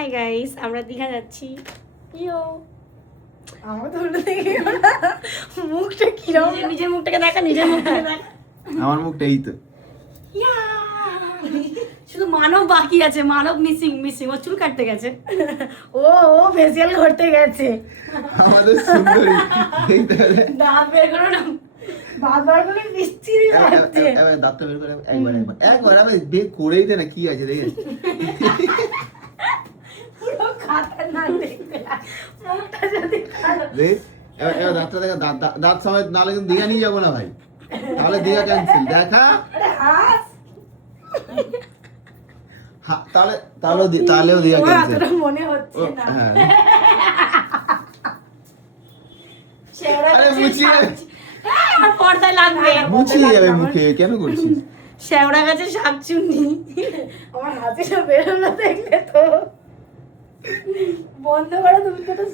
Hi guys, আমরা দীঘা যাচ্ছি। ইয়ো আমার তো উল্টো দেখে মুখটা কিরকম, নিজের মুখটাকে দেখা, নিজের মুখটাকে দেখা। আমার মুখটা এই তো। ইয়া! শুধু মানব বাকি আছে, মানব মিসিং ও চুল কাটতে গেছে। ও ফেসিয়াল করতে গেছে। আমাদের সুন্দরী এই তাহলে দাঁত বের করো না। বারবার করে বিচ্ছিরি লাগছে। এবার দাঁতটা বের করে একবার আমি বের করেই দে না, কি আছে দেখে। পুরো খাতারনাক দেখতে লাগে। মুখটা যদি কালো। দেখ এবার দাঁতটা দেখা, দাঁত সময় নাহলে কিন্তু দীঘা নিয়ে যাবো না ভাই, তাহলে দীঘা ক্যান্সেল। দেখা আরে হাস। তাহলেও দীঘা তোমার ক্যান্সেল। এতটা মনে হচ্ছে না। হ্যাঁ শেওড়া আরে গাছের মুছিয়ে শাক- হ্যাঁ, আমার পর্দায় লাগবে। মুছিয়ে যাবে মুখে, কেন করছিস? শেওড়া গাছের শাক চুন্নি। আমার হাসিটা বেরোলো দেখলে তো। বন্ধ করো তুমি তো।